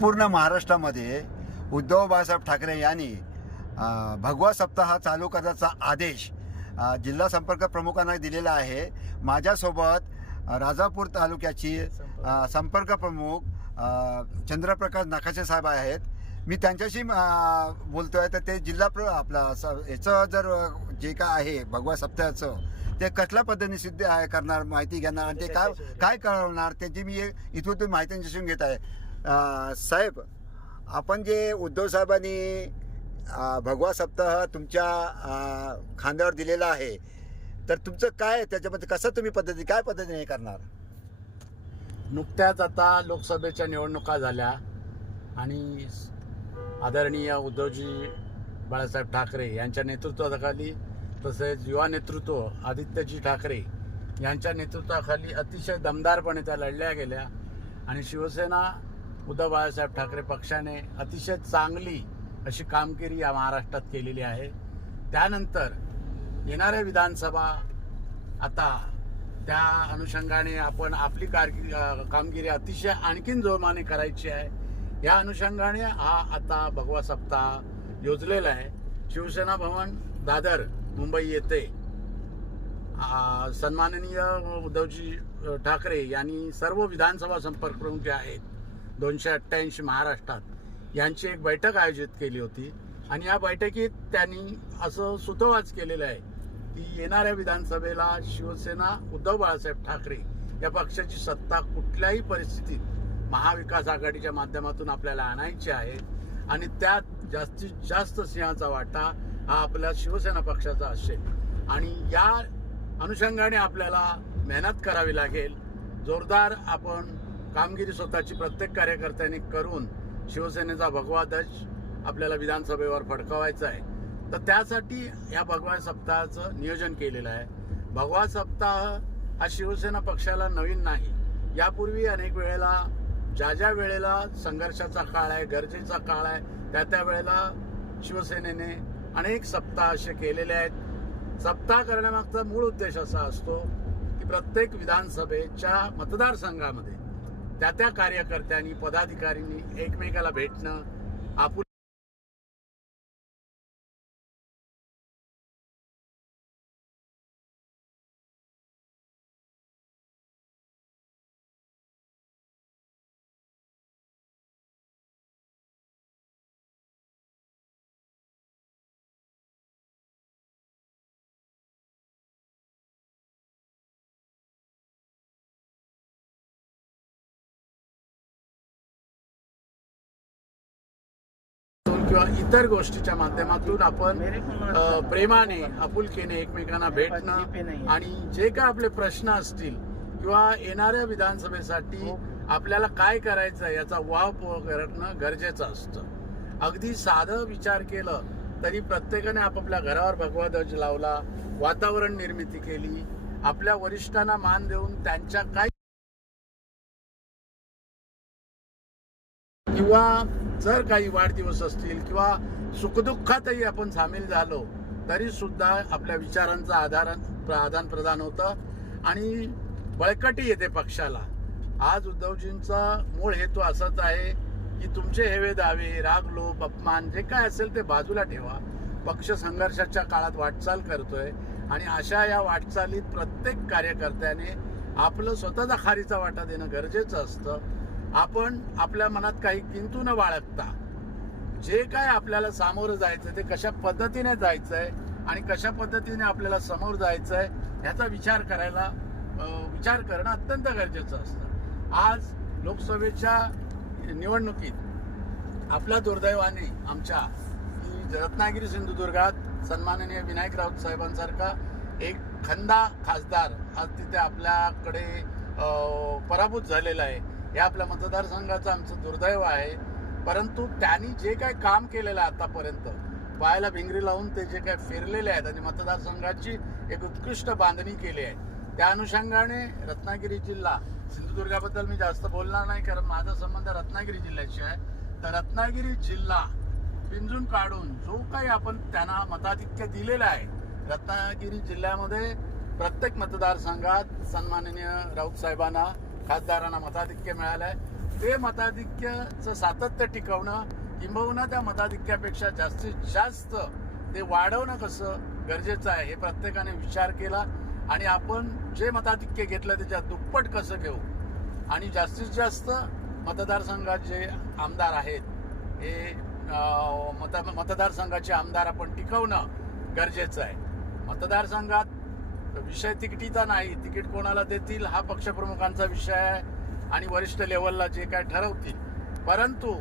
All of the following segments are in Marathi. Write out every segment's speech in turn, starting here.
पूर्ण महाराष्ट्रामध्ये उद्धव बाळासाहेब ठाकरे यांनी भगवा सप्ताह चालू करण्याचा आदेश जिल्हा संपर्क प्रमुखांना दिलेला आहे. माझ्यासोबत राजापूर तालुक्याची संपर्क प्रमुख चंद्रप्रकाश नकाशे साहेब आहेत. मी त्यांच्याशी अ, बोलतोय. तर ते जिल्हा प्र आपला स- याचं जर जे काय आहे भगवा सप्ताहाचं ते कसल्या पद्धतीने सिद्ध आहे करणार माहिती घेणार आणि ते काय काय कळवणार त्याची मी इथून तुम्ही माहिती घेत आहे. साहेब आपण जे उद्धव साहेबांनी भगवा सप्ताह तुमच्या खांद्यावर दिलेला आहे तर तुमचं काय त्याच्यामध्ये कसं तुम्ही पद्धती काय पद्धतीने करणार? नुकत्याच आता लोकसभेच्या निवडणुका झाल्या आणि आदरणीय उद्धवजी बाळासाहेब ठाकरे यांच्या नेतृत्वाखाली तसेच युवा नेतृत्व आदित्यजी ठाकरे यांच्या नेतृत्वाखाली अतिशय दमदारपणे त्या लढल्या गेल्या आणि शिवसेना उद्धव बाळासाहेब ठाकरे पक्षाने अतिशय चांगली अशी कामगिरी या महाराष्ट्रात केलेली आहे. त्यानंतर येणाऱ्या विधानसभा आता त्या अनुषंगाने आपण आपली कारकिर कामगिरी अतिशय आणखीन जोमाने करायची आहे. या अनुषंगाने हा आता भगवा सप्ताह योजलेला आहे. शिवसेना भवन दादर मुंबई येथे. सन्माननीय उद्धवजी ठाकरे यांनी सर्व विधानसभा संपर्क प्रमुख जे आहेत. दोनशे अठ्ठ्याऐंशी महाराष्ट्रात यांची एक बैठक आयोजित केली होती. आणि या बैठकीत त्यांनी असं सुतोवाच केलेलं आहे की येणाऱ्या विधानसभेला शिवसेना उद्धव बाळासाहेब ठाकरे या पक्षाची सत्ता कुठल्याही परिस्थितीत महाविकास आघाडीच्या माध्यमातून आपल्याला आणायची आहे. आणि त्यात जास्तीत जास्त सिंहाचा वाटा हा आपल्या शिवसेना पक्षाचा असेल. आणि या अनुषंगाने आपल्याला मेहनत करावी लागेल. जोरदार आपण कामगिरी स्वतःची प्रत्येक कार्यकर्त्यांनी करून शिवसेनेचा भगवा ध्वज आपल्याला विधानसभेवर फडकवायचा आहे. तर त्यासाठी या भगवा सप्ताहाचं नियोजन केलेलं आहे. भगवा सप्ताह हा शिवसेना पक्षाला नवीन नाही. यापूर्वी अनेक वेळेला ज्या ज्या वेळेला संघर्षाचा काळ आहे गरजेचा काळ आहे त्या त्या वेळेला शिवसेनेने अनेक सप्ताह असे केलेले आहेत. सप्ताह करण्यामागचा मूळ उद्देश असा असतो की प्रत्येक विधानसभेच्या मतदारसंघामध्ये त्या त्या कार्यकर्त्यांनी पदाधिकाऱ्यांनी एकमेकाला भेटणं आपुल किंवा इतर गोष्टीच्या माध्यमातून आपण प्रेमाने आपुलकीने एकमेकांना भेटणं आणि जे काय आपले प्रश्न असतील किंवा येणाऱ्या विधानसभेसाठी आपल्याला काय करायचं याचा वाव करणं गरजेचं असतं. अगदी साधं विचार केलं तरी प्रत्येकाने आपापल्या घरावर भगवा ध्वज लावला वातावरण निर्मिती केली आपल्या वरिष्ठांना मान देऊन त्यांच्या काय किंवा जर काही वाढदिवस असतील किंवा सुखदुःखातही आपण सामील झालो तरी सुद्धा आपल्या विचारांचं आधार आदान प्रदान होतं. आणि बळकटी येते पक्षाला. आज उद्धवजींचा मूळ हेतू असाच आहे की तुमचे हेवे दावे राग लोप अपमान जे काय असेल ते बाजूला ठेवा. पक्ष संघर्षाच्या काळात वाटचाल करतोय आणि अशा या वाटचालीत प्रत्येक कार्यकर्त्याने आपलं स्वतःचा खारीचा वाटा देणं गरजेचं असतं. आपण आपल्या मनात काही किंतू न बाळगता जे काय आपल्याला सामोरं जायचं ते कशा पद्धतीने जायचंय आणि कशा पद्धतीने आपल्याला समोर जायचंय ह्याचा विचार करायला विचार करणं अत्यंत गरजेचं असतं. आज लोकसभेच्या निवडणुकीत आपल्या दुर्दैवाने आमच्या रत्नागिरी सिंधुदुर्गात सन्माननीय विनायक राऊत साहेबांसारखा एक खंदा खासदार आज तिथे आपल्याकडे पराभूत झालेला आहे. हे आपल्या मतदारसंघाचं आमचं दुर्दैव आहे. परंतु त्यांनी जे काय काम केलेलं आहे आतापर्यंत पायाला भिंगरी लावून ते जे काय फिरलेले आहेत आणि मतदारसंघाची एक उत्कृष्ट बांधणी केली आहे. त्या अनुषंगाने रत्नागिरी जिल्हा सिंधुदुर्गाबद्दल मी जास्त बोलणार नाही कारण माझा संबंध रत्नागिरी जिल्ह्याशी आहे. तर रत्नागिरी जिल्हा पिंजून काढून जो काही आपण त्यांना मताधिक्य दिलेलं आहे रत्नागिरी जिल्ह्यामध्ये प्रत्येक मतदारसंघात सन्माननीय राऊत साहेबांना खासदारांना मताधिक्य मिळालं आहे ते मताधिक्याचं सातत्य टिकवणं किंबहुना त्या मताधिक्यापेक्षा जास्तीत जास्त ते वाढवणं कसं गरजेचं आहे हे प्रत्येकाने विचार केला. आणि आपण जे मताधिक्य घेतलं त्याच्यात दुप्पट कसं घेऊ? आणि जास्तीत जास्त मतदारसंघात जे आमदार आहेत हे मत मतदारसंघाचे आमदार आपण टिकवणं गरजेचं आहे. मतदारसंघात विषय तिकिटीचा नाही. तिकीट कोणाला देतील हा पक्षप्रमुखांचा विषय आहे आणि वरिष्ठ लेवलला जे काय ठरवतील. परंतु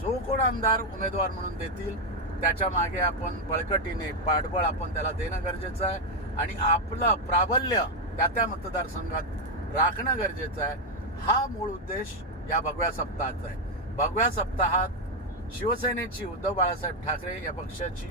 जो कोण आमदार उमेदवार म्हणून देतील त्याच्यामागे आपण बळकटीने पाठबळ आपण त्याला देणं गरजेचं आहे. आणि आपलं प्राबल्य त्या त्या मतदारसंघात राखणं गरजेचं आहे. हा मूळ उद्देश या भगव्या सप्ताहाचा आहे. भगव्या सप्ताहात शिवसेनेची उद्धव बाळासाहेब ठाकरे या पक्षाची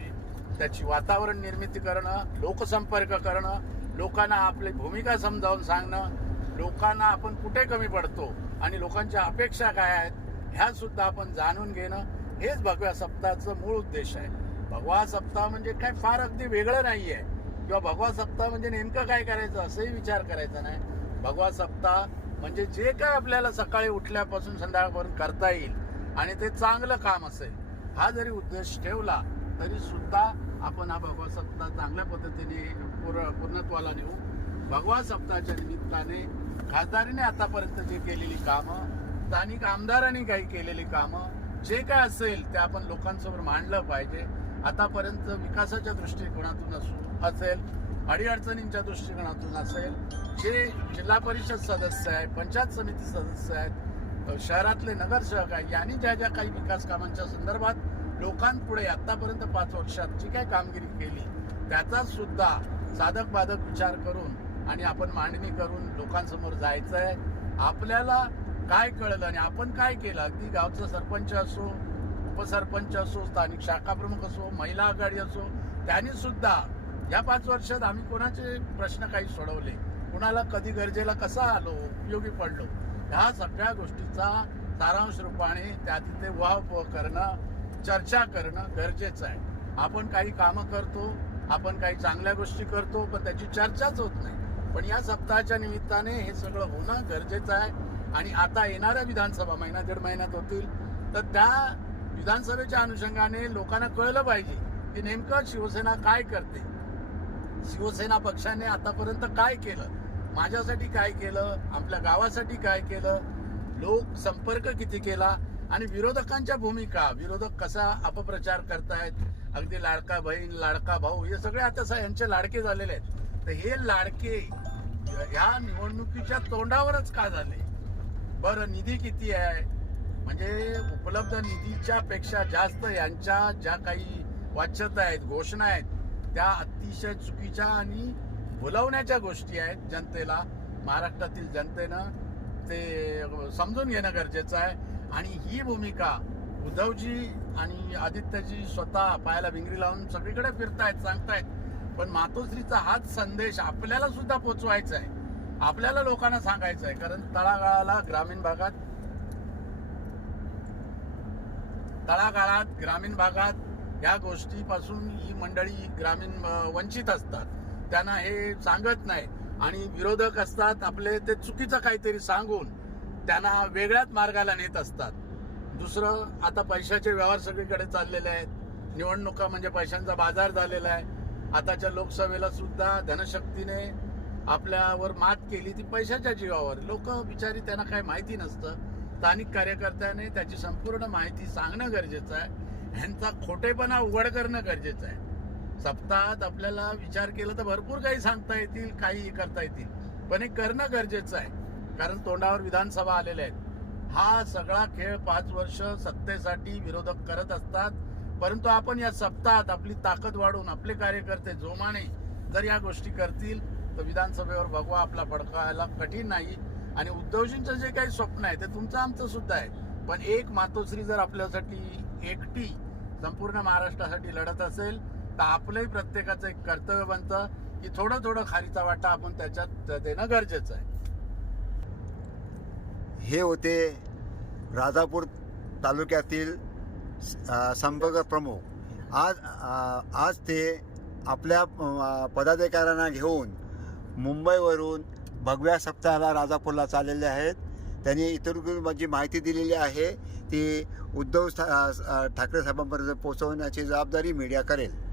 त्याची वातावरण निर्मिती करणं लोकसंपर्क करणं लोकांना आपली भूमिका समजावून सांगणं लोकांना आपण कुठे कमी पडतो आणि लोकांच्या अपेक्षा काय आहेत ह्या सुद्धा आपण जाणून घेणं हेच भगव्या सप्ताहाचं मूळ उद्देश आहे. भगवा सप्ताह म्हणजे काय फार अगदी वेगळं नाही आहे किंवा भगवा सप्ताह म्हणजे नेमकं काय करायचं असंही विचार करायचा नाही. भगवा सप्ताह म्हणजे जे काय आपल्याला सकाळी उठल्यापासून संध्याकाळपर्यंत करता येईल आणि ते चांगलं काम असेल हा जरी उद्देश ठेवला तरीसुद्धा आपण हा भगवा सप्ताह चांगल्या पद्धतीने पूर्ण पूर्णत्वाला नेऊ. भगवा सप्ताहाच्या निमित्ताने खासदारीने आतापर्यंत जे केलेली कामं स्थानिक आमदारांनी काही केलेली कामं जे काय असेल ते आपण लोकांसमोर मांडलं पाहिजे. आतापर्यंत विकासाच्या दृष्टिकोनातून असू असेल अडीअडचणींच्या दृष्टिकोनातून असेल जे जिल्हा परिषद सदस्य आहेत पंचायत समिती सदस्य आहेत शहरातले नगरसेवक आहेत यांनी ज्या ज्या काही विकास कामांच्या संदर्भात लोकांपुढे आतापर्यंत पाच वर्षात जी काय कामगिरी केली त्याचा सुद्धा साधक बाधक विचार करून आणि आपण मांडणी करून लोकांसमोर जायचं आहे आपल्याला काय कळलं आणि आपण काय केलं? अगदी गावचा सरपंच असो उपसरपंच असो स्थानिक शाखा प्रमुख असो महिला आघाडी असो त्यांनी सुद्धा या पाच वर्षात आम्ही कोणाचे प्रश्न काही सोडवले? कुणाला कधी गरजेला कसा आलो उपयोगी पडलो? ह्या सगळ्या गोष्टीचा सारांश रूपाने त्या तिथे वाह करणं चर्चा करणं गरजेचं आहे. आपण काही कामं करतो आपण काही चांगल्या गोष्टी करतो पण त्याची चर्चाच होत नाही. पण या सप्ताहाच्या निमित्ताने हे सगळं होणं गरजेचं आहे. आणि आता येणाऱ्या विधानसभा महिना दीड महिन्यात होतील. तर त्या विधानसभेच्या अनुषंगाने लोकांना कळलं पाहिजे की नेमकं शिवसेना काय करते. शिवसेना पक्षाने आतापर्यंत काय केलं? माझ्यासाठी काय केलं? आपल्या गावासाठी काय केलं? लोक संपर्क किती केला? आणि विरोधकांच्या भूमिका विरोधक कसा अपप्रचार करतायत अगदी लाडका बहीण लाडका भाऊ हे सगळे आता यांचे लाडके झालेले आहेत. तर हे लाडके ह्या निवडणुकीच्या तोंडावरच का झाले? बरं निधी किती आहे? म्हणजे उपलब्ध निधीच्या पेक्षा जास्त यांच्या ज्या काही वाच्यता आहेत घोषणा आहेत त्या अतिशय चुकीच्या आणि भुलवण्याच्या गोष्टी आहेत जनतेला. महाराष्ट्रातील जनतेनं ते समजून घेणं गरजेचं आहे. आणि ही भूमिका उद्धवजी आणि आदित्यजी स्वतः पायाला भिंगरी लावून सगळीकडे फिरतायत सांगतायत. पण मातोश्रीचा हाच संदेश आपल्याला सुद्धा पोचवायचा आहे. आपल्याला लोकांना सांगायचं आहे. कारण तळागाळाला ग्रामीण भागात तळागाळात ग्रामीण भागात या गोष्टीपासून ही मंडळी ग्रामीण वंचित असतात. त्यांना हे सांगत नाही. आणि विरोधक असतात आपले ते चुकीचं काहीतरी सांगून त्यांना वेगळ्याच मार्गाला नेत असतात. दुसरं आता पैशाचे व्यवहार सगळीकडे चाललेले आहेत. निवडणुका म्हणजे पैशांचा बाजार झालेला आहे. आताच्या लोकसभेला सुद्धा धनशक्तीने आपल्यावर मात केली ती पैशाच्या जीवावर. लोक बिचारी त्यांना काही माहिती नसतं. स्थानिक कार्यकर्त्याने त्याची संपूर्ण माहिती सांगणं गरजेचं आहे. ह्यांचा खोटेपणा उघड करणं गरजेचं आहे. सप्ताहात आपल्याला विचार केला तर भरपूर काही सांगता येतील काही करता येतील. पण हे करणं गरजेचं आहे. कारण तोंडावर विधानसभा आलेल्या आहेत. हा सगळा खेळ पाच वर्ष सत्तेसाठी विरोधक करत असतात. परंतु आपण या सप्ताहात आपली ताकद वाढवून आपले कार्यकर्ते जोमाने जर या गोष्टी करतील तर विधानसभेवर भगवा आपला फडकायला कठीण नाही. आणि उद्धवजींचं जे काही स्वप्न आहे ते तुमचं आमचं सुद्धा आहे. पण एक मातोश्री जर आपल्यासाठी एकटी संपूर्ण महाराष्ट्रासाठी लढत असेल तर आपलंही प्रत्येकाचं एक कर्तव्य बनतं की थोडं थोडं खारीचा वाटा आपण त्याच्यात देणं गरजेचं आहे. हे होते राजापूर तालुक्यातील संपर्क प्रमुख. आज आज ते आपल्या पदाधिकाऱ्यांना घेऊन मुंबईवरून भगव्या सप्ताहाला राजापूरला चाललेले आहेत. त्यांनी इतर जी माहिती दिलेली आहे. ती उद्धव सा- ठाकरे साहेबांपर्यंत पोहोचवण्याची जबाबदारी मीडिया करेल.